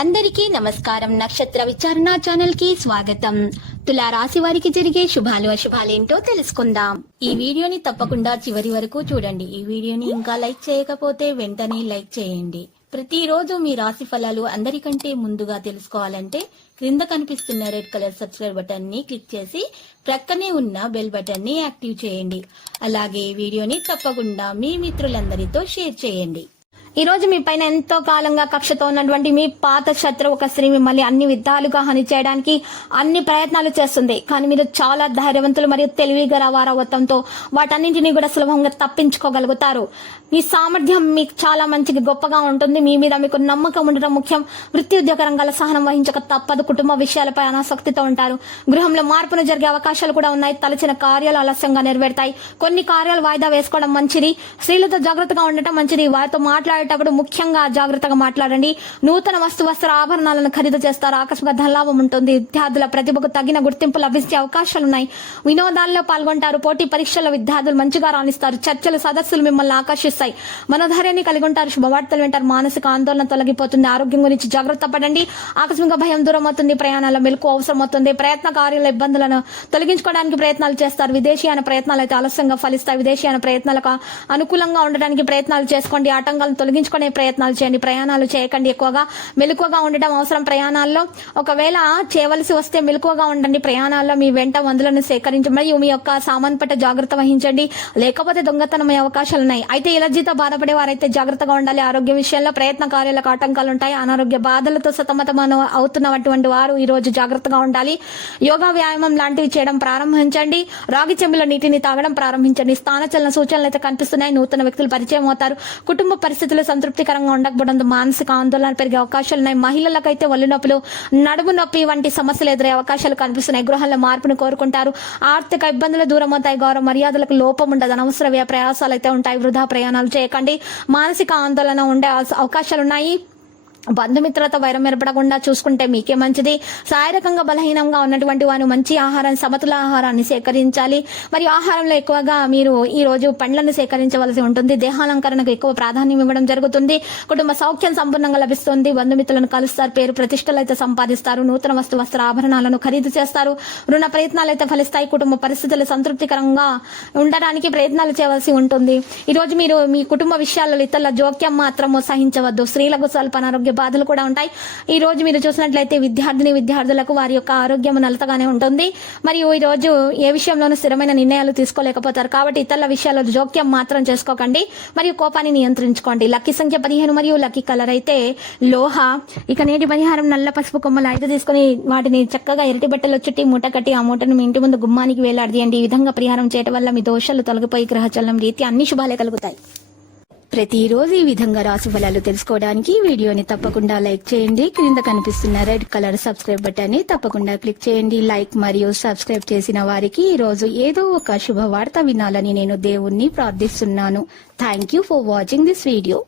అందరికీ నమస్కారం. నక్షత్ర విచారణ ఛానల్ కి స్వాగతం. తులా రాశి వారికి జరిగే శుభాలు అశుభాలేంటో తెలుసుకుందాం. ఈ వీడియోని తప్పకుండా చివరి వరకు చూడండి. ఈ వీడియోని ఇంకా లైక్ చేయకపోతే వెంటనే లైక్ చేయండి. ప్రతిరోజు మీ రాశి ఫలాలు అందరికంటే ముందుగా తెలుసుకోవాలంటే క్రింద కనిపిస్తున్న రెడ్ కలర్ సబ్స్క్రైబ్ బటన్ ని క్లిక్ చేసి ప్రక్కనే ఉన్న బెల్ బటన్ ని యాక్టివ్ చేయండి. అలాగే ఈ వీడియోని తప్పకుండా మీ మిత్రులందరితో షేర్ చేయండి. ఈ రోజు మీ పైన ఎంతో కాలంగా కక్షతో ఉన్నటువంటి మీ పాత శత్రువు ఒక స్త్రీ మిమ్మల్ని అన్ని విధాలుగా హాని చేయడానికి అన్ని ప్రయత్నాలు చేస్తుంది. కానీ మీరు చాలా ధైర్యవంతులు మరియు తెలివిగా వారవతంతో వాటన్నింటినీ కూడా సులభంగా తప్పించుకోగలుగుతారు. మీ సామర్థ్యం మీకు చాలా మంచిగా గొప్పగా ఉంటుంది. మీ మీద మీకు నమ్మకం ఉండడం ముఖ్యం. వృత్తి ఉద్యోగ రంగాల సహనం వహించక తప్పదు. కుటుంబ విషయాలపై అనాసక్తితో ఉంటారు. గృహంలో మార్పును జరిగే అవకాశాలు కూడా ఉన్నాయి. తలచిన కార్యాలు ఆలస్యంగా నెరవేరుతాయి. కొన్ని కార్యాలు వాయిదా వేసుకోవడం మంచిది. స్త్రీలతో జాగ్రత్తగా ఉండటం మంచిది. వారితో మాట్లాడేటప్పుడు ముఖ్యంగా జాగ్రత్తగా మాట్లాడండి. నూతన వస్త్ర ఆభరణాలను ఖరీదు చేస్తారు. ఆకస్మిక ధనలాభం ఉంటుంది. విద్యార్థుల ప్రతిభకు తగిన గుర్తింపు లభించే అవకాశాలున్నాయి. వినోదాల్లో పాల్గొంటారు. పోటీ పరీక్షల్లో విద్యార్థులు మంచిగా రాణిస్తారు. చర్చలు సదస్సులు మిమ్మల్ని ఆకర్షిస్తాయి. మనోధైర్యాన్ని కలిగి ఉంటారు. శుభవార్తలు వింటారు. మానసిక ఆందోళన తొలగిపోతుంది. ఆరోగ్యం గురించి జాగ్రత్త పడండి. ఆకస్మిక భయం దూరం అవుతుంది. ప్రయాణాల మెలకు అవసరం అవుతుంది. ప్రయత్న కార్యాల ఇబ్బందులను తొలగించుకోవడానికి ప్రయత్నాలు చేస్తారు. విదేశీయాన ప్రయత్నాలు అయితే ఆలస్యంగా ఫలిస్తాయి. విదేశీయాన ప్రయత్నాలకు అనుకూలంగా ఉండడానికి ప్రయత్నాలు చేసుకోండి. ఆటంకాలను తొలగించుకునే ప్రయత్నాలు చేయండి. ప్రయాణాలు చేయకండి. ఎక్కువగా మెలకువగా ఉండడం అవసరం. ప్రయాణాల్లో ఒకవేళ చేయవలసి వస్తే మెలకువగా ఉండండి. ప్రయాణాల్లో మీ వెంట మందులను సేకరించి మరియు మీ యొక్క సామాన్ పట్ల జాగ్రత్త వహించండి. లేకపోతే దొంగతనమయ్యే అవకాశాలు ఉన్నాయి. అయితే ఎలర్జీతో బాధపడే వారైతే జాగ్రత్తగా ఉండాలి. ఆరోగ్య విషయంలో ప్రయత్న కార్యాలకు ఆటంకాలు ఉంటాయి. అనారోగ్య బాధలతో సతమతమనం అవుతున్నటువంటి వారు ఈ రోజు జాగ్రత్తగా ఉండాలి. యోగా వ్యాయామం లాంటివి చేయడం ప్రారంభించండి. రాగి చెంబులో నీటిని తాగడం ప్రారంభించండి. స్థానచలన సూచనలు అయితే కనిపిస్తున్నాయి. నూతన వ్యక్తులు పరిచయం అవుతారు. కుటుంబ పరిస్థితులు సంతృప్తికరంగా ఉండకపోవడంతో మానసిక ఆందోళన పెరిగే అవకాశాలు ఉన్నాయి. మహిళలకైతే ఒళ్ళు నొప్పులు, నడుము నొప్పి వంటి సమస్యలు ఎదురయ్యే అవకాశాలు కనిపిస్తున్నాయి. గృహంలో మార్పును కోరుకుంటారు. ఆర్థిక ఇబ్బందులు దూరం అవుతాయి. గౌరవ మర్యాదలకు లోపం ఉండదు. అనవసర వ్యయ ప్రయాసాలు అయితే ఉంటాయి. వృధా ప్రయాణాలు చేయకండి. మానసిక ఆందోళన ఉండే అవకాశాలున్నాయి. బంధుమిత్రులతో వైరం ఏర్పడకుండా చూసుకుంటే మీకే మంచిది. శారీరకంగా బలహీనంగా ఉన్నటువంటి వారు మంచి ఆహారం, సమతుల ఆహారాన్ని సేకరించాలి. మరియు ఆహారంలో ఎక్కువగా మీరు ఈ రోజు పండ్లను సేకరించవలసి ఉంటుంది. దేహాలంకరణకు ఎక్కువ ప్రాధాన్యం ఇవ్వడం జరుగుతుంది. కుటుంబ సౌఖ్యం సంపూర్ణంగా లభిస్తుంది. బంధుమిత్రులను కలుస్తారు. పేరు ప్రతిష్టలు అయితే సంపాదిస్తారు. నూతన వస్త్ర ఆభరణాలను ఖరీదు చేస్తారు. రుణ ప్రయత్నాలు అయితే ఫలిస్తాయి. కుటుంబ పరిస్థితులు సంతృప్తికరంగా ఉండడానికి ప్రయత్నాలు చేయవలసి ఉంటుంది. ఈ రోజు మీరు మీ కుటుంబ విషయాల్లో ఇతరుల జోక్యం మాత్రము సహించవద్దు. స్త్రీలకు స్వల్ప అనారోగ్య బాధలు కూడా ఉంటాయి. ఈ రోజు మీరు చూసినట్లయితే విద్యార్థులకు వారి యొక్క ఆరోగ్యం నలతగానే ఉంటుంది. మరియు ఈ రోజు ఏ విషయంలోనూ స్థిరమైన నిర్ణయాలు తీసుకోలేకపోతారు. కాబట్టి ఇతరుల విషయాల్లో జోక్యం మాత్రం చేసుకోకండి. మరియు కోపాన్ని నియంత్రించుకోండి. లక్కీ సంఖ్య 15 మరియు లక్కీ కలర్ అయితే లోహ. ఇక నేటి పరిహారం నల్ల పసుపు కొమ్మలు 5 తీసుకుని వాటిని చక్కగా ఎరటి బట్టలో చుట్టి మూట కట్టి ఆ మూటను మీ ఇంటి ముందు గుమ్మానికి వేలాడదీయండి. ఈ విధంగా పరిహారం చేయడం వల్ల మీ దోషాలు తొలగిపోయి గ్రహచలనం రీతి అన్ని శుభాలే కలుగుతాయి. ప్రతిరోజు ఈ విధంగా రాశి ఫలాలు తెలుసుకోవడానికి వీడియోని తప్పకుండా లైక్ చేయండి. క్రింద కనిపిస్తున్న రెడ్ కలర్ సబ్స్క్రైబ్ బటన్ ని తప్పకుండా క్లిక్ చేయండి. లైక్ మరియు సబ్స్క్రైబ్ చేసిన వారికి ఈ రోజు ఏదో ఒక శుభవార్త వినాలని నేను దేవుణ్ణి ప్రార్థిస్తున్నాను. Thank you for watching this video.